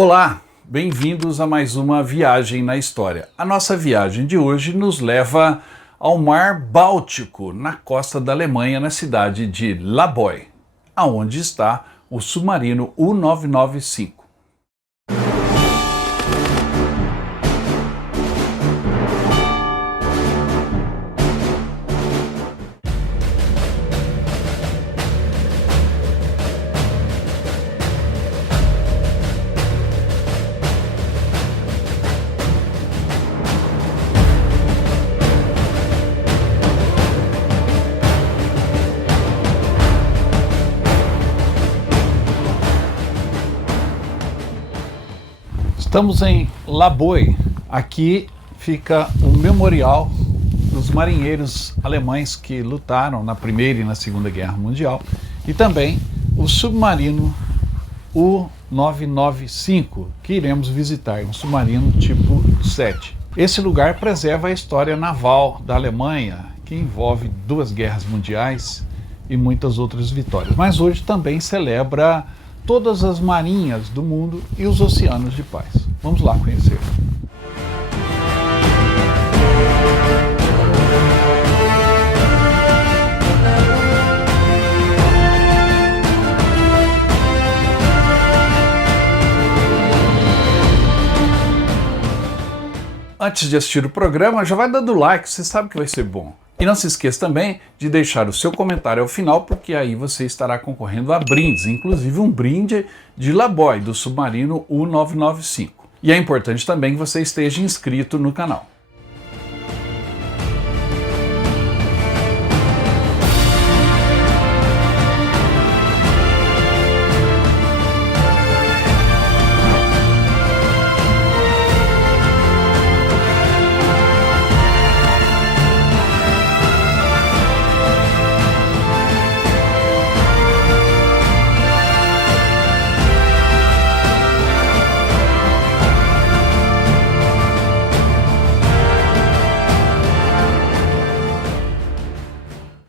Olá, bem-vindos a mais uma viagem na história. A nossa viagem de hoje nos leva ao Mar Báltico, na costa da Alemanha, na cidade de Laboy, aonde está o submarino U-995. Estamos em Laboy. Aqui fica o memorial dos marinheiros alemães que lutaram na Primeira e na Segunda Guerra Mundial e também o submarino U-995 que iremos visitar, um submarino tipo 7. Esse lugar preserva a história naval da Alemanha, que envolve 2 guerras mundiais e muitas outras vitórias, mas hoje também celebra todas as marinhas do mundo e os oceanos de paz. Vamos lá conhecer. Antes de assistir o programa, já vai dando like, você sabe que vai ser bom. E não se esqueça também de deixar o seu comentário ao final, porque aí você estará concorrendo a brindes, inclusive um brinde de Laboy, do submarino U-995. E é importante também que você esteja inscrito no canal.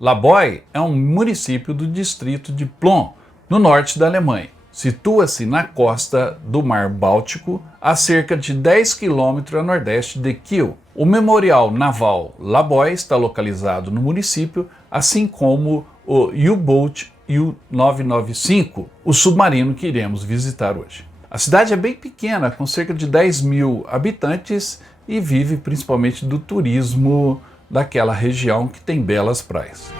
Laboy é um município do distrito de Plön, no norte da Alemanha. Situa-se na costa do Mar Báltico, a cerca de 10 km a nordeste de Kiel. O Memorial Naval Laboy está localizado no município, assim como o U-Boat U-995, o submarino que iremos visitar hoje. A cidade é bem pequena, com cerca de 10 mil habitantes e vive principalmente do turismo daquela região que tem belas praias.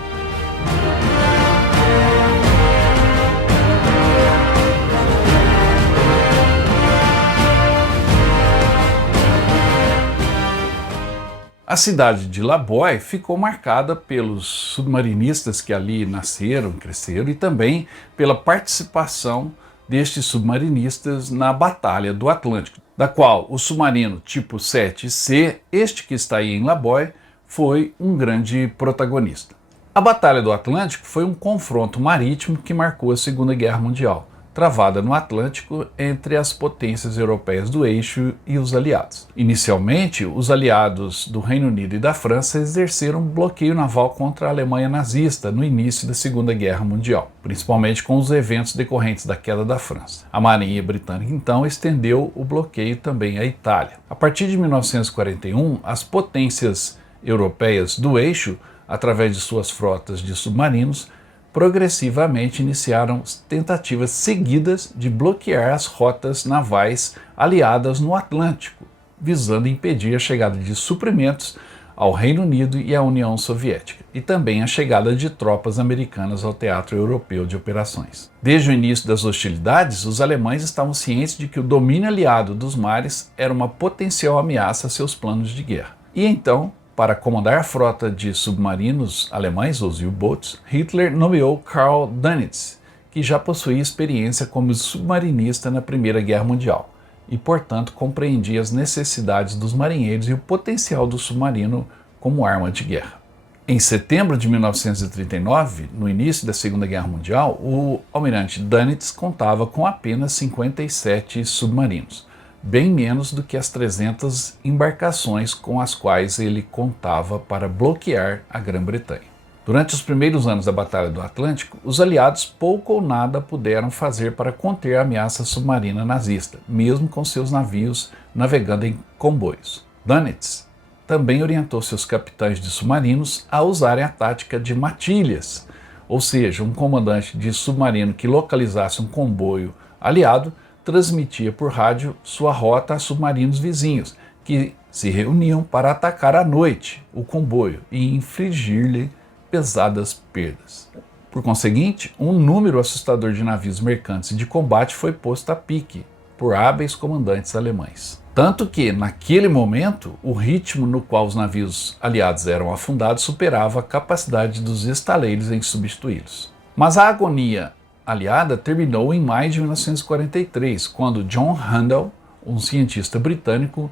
A cidade de Laboy ficou marcada pelos submarinistas que ali nasceram, cresceram e também pela participação destes submarinistas na Batalha do Atlântico, da qual o submarino tipo 7C, este que está aí em Laboy, foi um grande protagonista. A Batalha do Atlântico foi um confronto marítimo que marcou a Segunda Guerra Mundial, travada no Atlântico entre as potências europeias do eixo e os aliados. Inicialmente, os aliados do Reino Unido e da França exerceram um bloqueio naval contra a Alemanha nazista no início da Segunda Guerra Mundial, principalmente com os eventos decorrentes da queda da França. A Marinha Britânica, então, estendeu o bloqueio também à Itália. A partir de 1941, as potências europeias do eixo, através de suas frotas de submarinos, progressivamente iniciaram tentativas seguidas de bloquear as rotas navais aliadas no Atlântico, visando impedir a chegada de suprimentos ao Reino Unido e à União Soviética, e também a chegada de tropas americanas ao teatro europeu de operações. Desde o início das hostilidades, os alemães estavam cientes de que o domínio aliado dos mares era uma potencial ameaça a seus planos de guerra. E então, para comandar a frota de submarinos alemães, os U-Boats, Hitler nomeou Karl Dönitz, que já possuía experiência como submarinista na Primeira Guerra Mundial e, portanto, compreendia as necessidades dos marinheiros e o potencial do submarino como arma de guerra. Em setembro de 1939, no início da Segunda Guerra Mundial, o almirante Dönitz contava com apenas 57 submarinos, bem menos do que as 300 embarcações com as quais ele contava para bloquear a Grã-Bretanha. Durante os primeiros anos da Batalha do Atlântico, os aliados pouco ou nada puderam fazer para conter a ameaça submarina nazista, mesmo com seus navios navegando em comboios. Dönitz também orientou seus capitães de submarinos a usarem a tática de matilhas, ou seja, um comandante de submarino que localizasse um comboio aliado transmitia por rádio sua rota a submarinos vizinhos, que se reuniam para atacar à noite o comboio e infligir-lhe pesadas perdas. Por conseguinte, um número assustador de navios mercantes de combate foi posto a pique por hábeis comandantes alemães. Tanto que, naquele momento, o ritmo no qual os navios aliados eram afundados superava a capacidade dos estaleiros em substituí-los. Mas a agonia aliada terminou em maio de 1943, quando John Handel, um cientista britânico,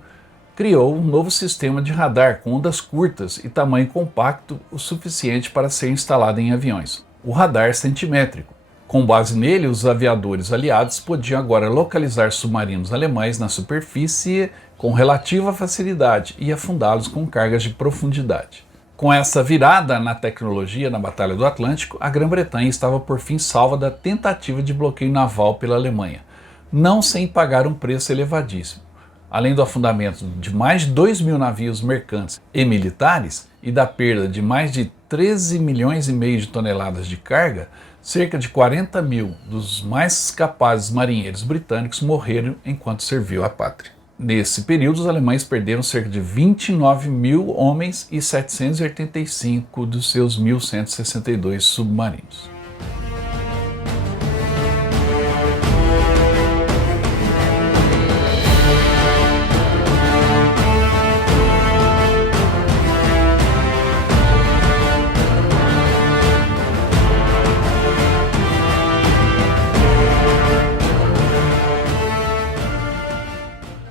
criou um novo sistema de radar com ondas curtas e tamanho compacto o suficiente para ser instalado em aviões, o radar centimétrico. Com base nele, os aviadores aliados podiam agora localizar submarinos alemães na superfície com relativa facilidade e afundá-los com cargas de profundidade. Com essa virada na tecnologia na Batalha do Atlântico, a Grã-Bretanha estava por fim salva da tentativa de bloqueio naval pela Alemanha, não sem pagar um preço elevadíssimo. Além do afundamento de mais de 2.000 navios mercantes e militares e da perda de mais de 13 milhões e meio de toneladas de carga, cerca de 40 mil dos mais capazes marinheiros britânicos morreram enquanto serviam a pátria. Nesse período, os alemães perderam cerca de 29 mil homens e 785 dos seus 1.162 submarinos.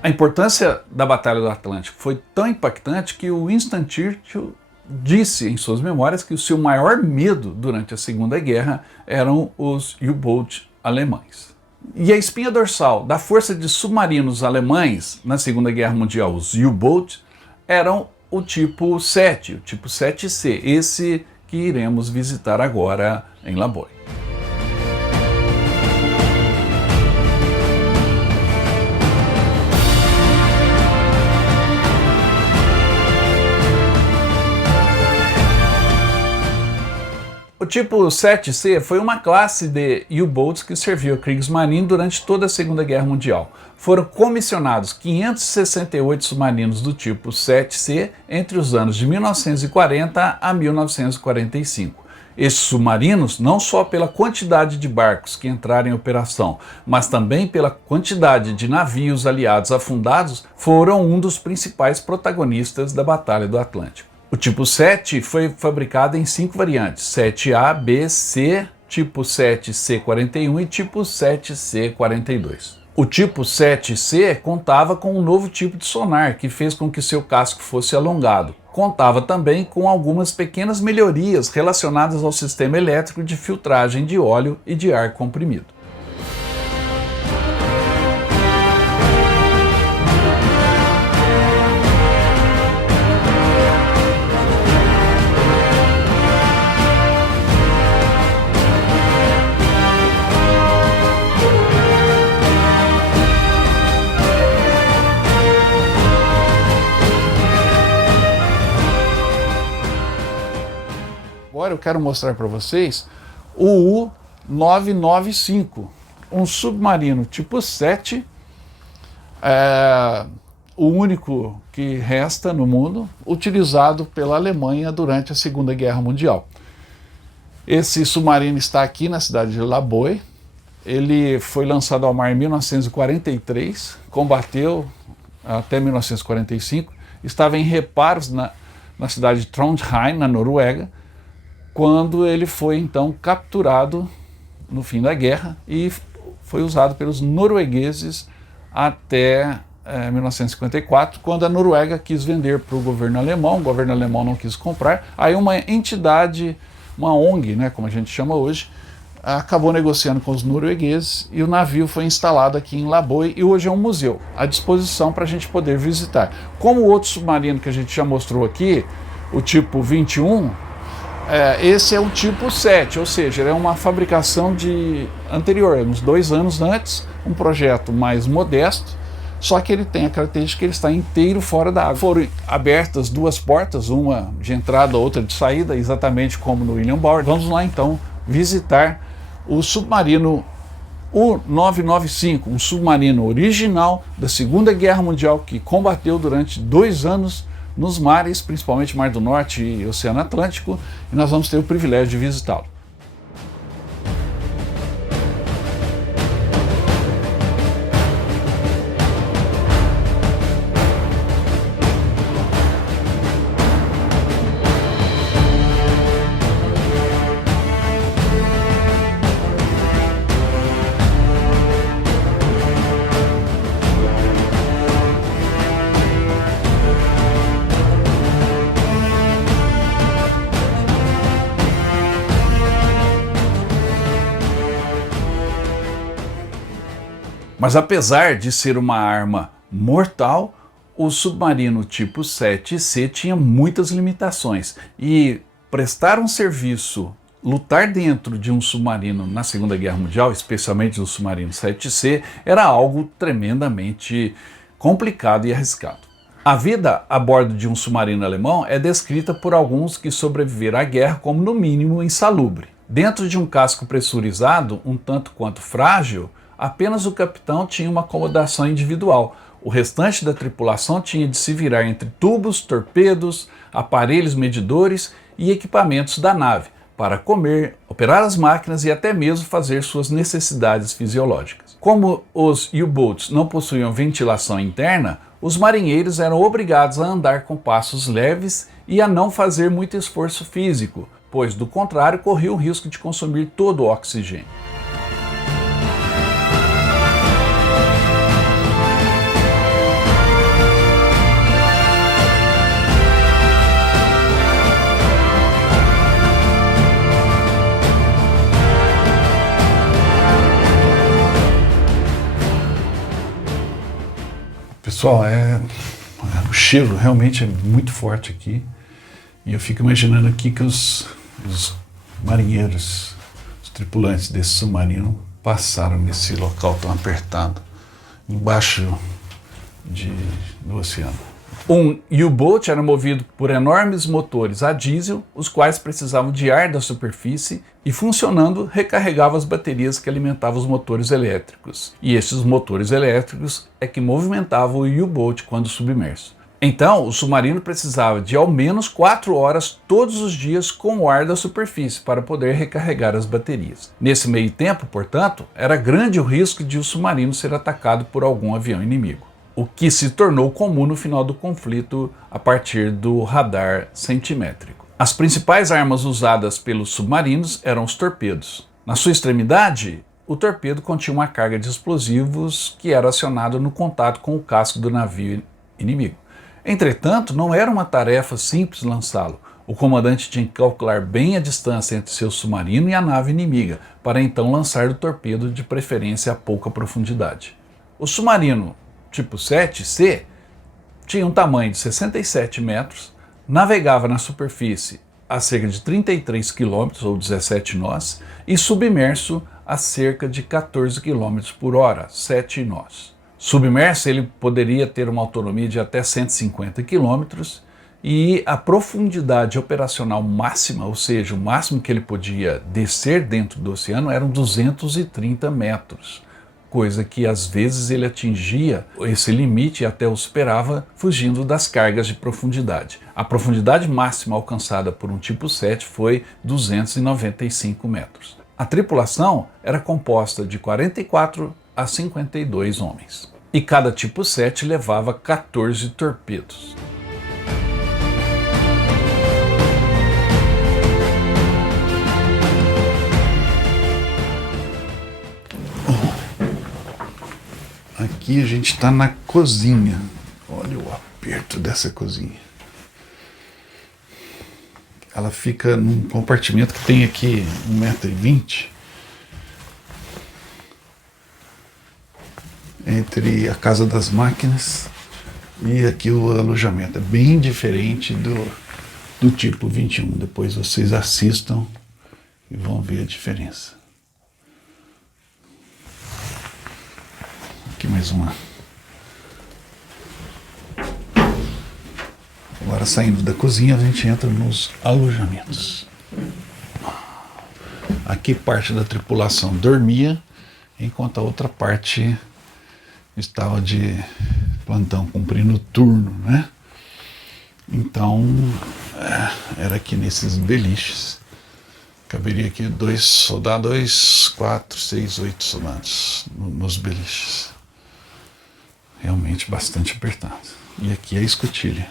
A importância da Batalha do Atlântico foi tão impactante que o Winston Churchill disse em suas memórias que o seu maior medo durante a Segunda Guerra eram os U-boats alemães. E a espinha dorsal da força de submarinos alemães na Segunda Guerra Mundial, os U-boats, eram o tipo 7, o tipo 7C, esse que iremos visitar agora em Laboy. O tipo 7C foi uma classe de U-boats que serviu a Kriegsmarine durante toda a Segunda Guerra Mundial. Foram comissionados 568 submarinos do tipo 7C entre os anos de 1940 a 1945. Estes submarinos, não só pela quantidade de barcos que entraram em operação, mas também pela quantidade de navios aliados afundados, foram um dos principais protagonistas da Batalha do Atlântico. O tipo 7 foi fabricado em 5 variantes, 7A, B, C, tipo 7C41 e tipo 7C42. O tipo 7C contava com um novo tipo de sonar que fez com que seu casco fosse alongado. Contava também com algumas pequenas melhorias relacionadas ao sistema elétrico de filtragem de óleo e de ar comprimido. Agora eu quero mostrar para vocês o U-995, um submarino tipo 7, o único que resta no mundo, utilizado pela Alemanha durante a Segunda Guerra Mundial. Esse submarino está aqui na cidade de Laboy. Ele foi lançado ao mar em 1943, combateu até 1945, estava em reparos na cidade de Trondheim, na Noruega, quando ele foi então capturado no fim da guerra e foi usado pelos noruegueses até 1954, quando a Noruega quis vender para o governo alemão não quis comprar, aí uma entidade, uma ONG, né, como a gente chama hoje, acabou negociando com os noruegueses e o navio foi instalado aqui em Laboy e hoje é um museu à disposição para a gente poder visitar. Como o outro submarino que a gente já mostrou aqui, o tipo 21, Esse é o tipo 7, ou seja, é uma fabricação anterior, uns 2 anos antes, um projeto mais modesto, só que ele tem a característica que ele está inteiro fora da água. Foram abertas 2 portas, uma de entrada, outra de saída, exatamente como no William Bower. Vamos lá então visitar o submarino U-995, um submarino original da Segunda Guerra Mundial que combateu durante 2 anos nos mares, principalmente Mar do Norte e Oceano Atlântico, e nós vamos ter o privilégio de visitá-lo. Mas apesar de ser uma arma mortal, o submarino tipo 7C tinha muitas limitações e prestar um serviço, lutar dentro de um submarino na Segunda Guerra Mundial, especialmente no submarino 7C, era algo tremendamente complicado e arriscado. A vida a bordo de um submarino alemão é descrita por alguns que sobreviveram à guerra como no mínimo insalubre. Dentro de um casco pressurizado, um tanto quanto frágil, apenas o capitão tinha uma acomodação individual. O restante da tripulação tinha de se virar entre tubos, torpedos, aparelhos medidores e equipamentos da nave para comer, operar as máquinas e até mesmo fazer suas necessidades fisiológicas. Como os U-boats não possuíam ventilação interna, os marinheiros eram obrigados a andar com passos leves e a não fazer muito esforço físico, pois do contrário corriam o risco de consumir todo o oxigênio. Pessoal, o cheiro realmente é muito forte aqui e eu fico imaginando aqui que os marinheiros, os tripulantes desse submarino passaram nesse local tão apertado, embaixo do oceano. Um U-boat era movido por enormes motores a diesel, os quais precisavam de ar da superfície e, funcionando, recarregavam as baterias que alimentavam os motores elétricos. E esses motores elétricos é que movimentavam o U-boat quando submerso. Então, o submarino precisava de ao menos 4 horas todos os dias com o ar da superfície para poder recarregar as baterias. Nesse meio tempo, portanto, era grande o risco de o submarino ser atacado por algum avião inimigo, o que se tornou comum no final do conflito a partir do radar centimétrico. As principais armas usadas pelos submarinos eram os torpedos. Na sua extremidade, o torpedo continha uma carga de explosivos que era acionada no contato com o casco do navio inimigo. Entretanto, não era uma tarefa simples lançá-lo. O comandante tinha que calcular bem a distância entre seu submarino e a nave inimiga, para então lançar o torpedo, de preferência a pouca profundidade. O submarino tipo 7C tinha um tamanho de 67 metros, navegava na superfície a cerca de 33 km ou 17 nós e submerso a cerca de 14 km por hora, 7 nós. Submerso, ele poderia ter uma autonomia de até 150 km e a profundidade operacional máxima, ou seja, o máximo que ele podia descer dentro do oceano, eram 230 metros. Coisa que às vezes ele atingia esse limite e até o superava, fugindo das cargas de profundidade. A profundidade máxima alcançada por um tipo 7 foi 295 metros. A tripulação era composta de 44 a 52 homens. E cada tipo 7 levava 14 torpedos. Aqui a gente está na cozinha. Olha o aperto dessa cozinha. Ela fica num compartimento que tem aqui 1,20 m entre a casa das máquinas e aqui o alojamento. É bem diferente do tipo 21. Depois vocês assistam e vão ver a diferença. Aqui mais uma. Agora, saindo da cozinha, a gente entra nos alojamentos. Aqui parte da tripulação dormia, enquanto a outra parte estava de plantão, cumprindo turno, né? Então, era aqui nesses beliches. Caberia aqui 2 soldados, 4, 6, 8 soldados nos beliches. Realmente bastante apertado. E aqui é a escotilha.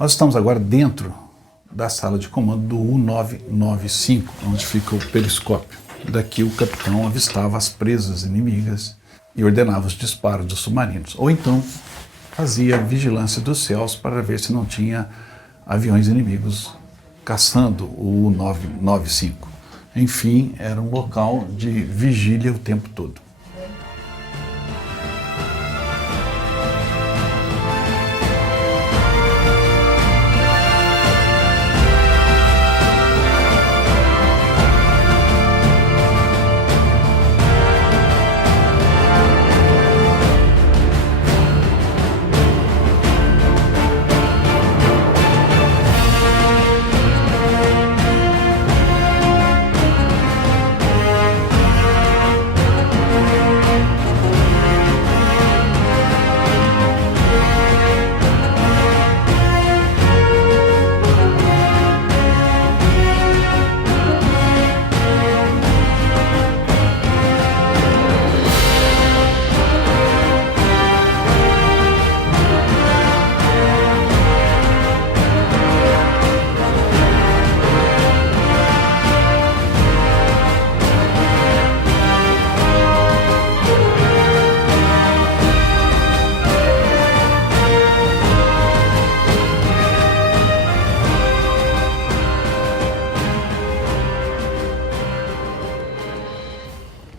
Nós estamos agora dentro da sala de comando do U-995, onde fica o periscópio. Daqui o capitão avistava as presas inimigas e ordenava os disparos dos submarinos. Ou então fazia vigilância dos céus para ver se não tinha aviões inimigos caçando o U-995. Enfim, era um local de vigília o tempo todo.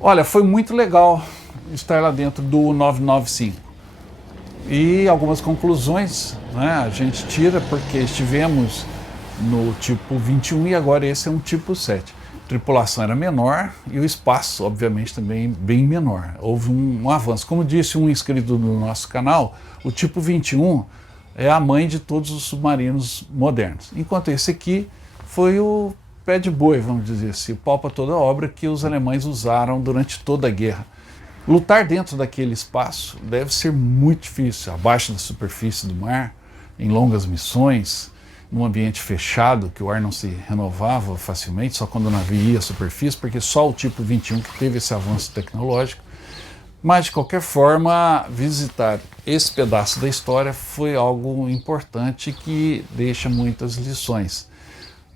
Olha, foi muito legal estar lá dentro do 995. E algumas conclusões, né, a gente tira porque estivemos no tipo 21 e agora esse é um tipo 7. A tripulação era menor e o espaço, obviamente, também bem menor. Houve um avanço. Como disse um inscrito do nosso canal, o tipo 21 é a mãe de todos os submarinos modernos. Enquanto esse aqui foi o pé de boi, vamos dizer assim, o pau para toda obra que os alemães usaram durante toda a guerra. Lutar dentro daquele espaço deve ser muito difícil, abaixo da superfície do mar, em longas missões, num ambiente fechado, que o ar não se renovava facilmente, só quando o navio ia à superfície, porque só o tipo 21 que teve esse avanço tecnológico. Mas, de qualquer forma, visitar esse pedaço da história foi algo importante que deixa muitas lições,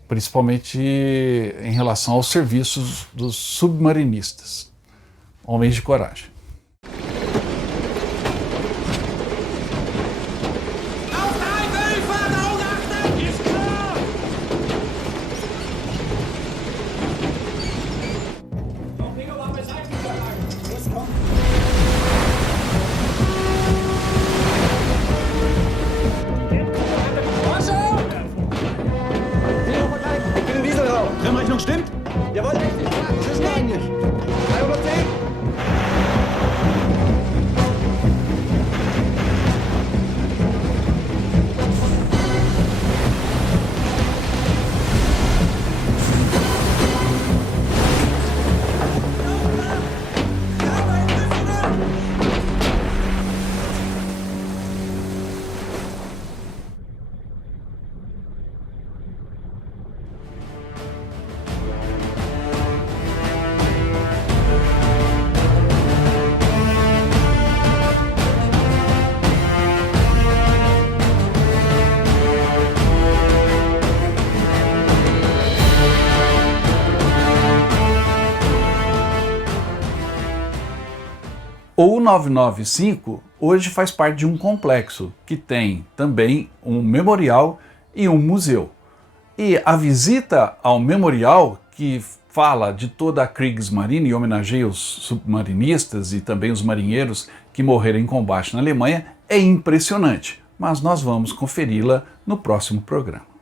principalmente em relação aos serviços dos submarinistas, homens de coragem. O 995 hoje faz parte de um complexo que tem também um memorial e um museu. E a visita ao memorial, que fala de toda a Kriegsmarine e homenageia os submarinistas e também os marinheiros que morreram em combate na Alemanha, é impressionante, mas nós vamos conferi-la no próximo programa.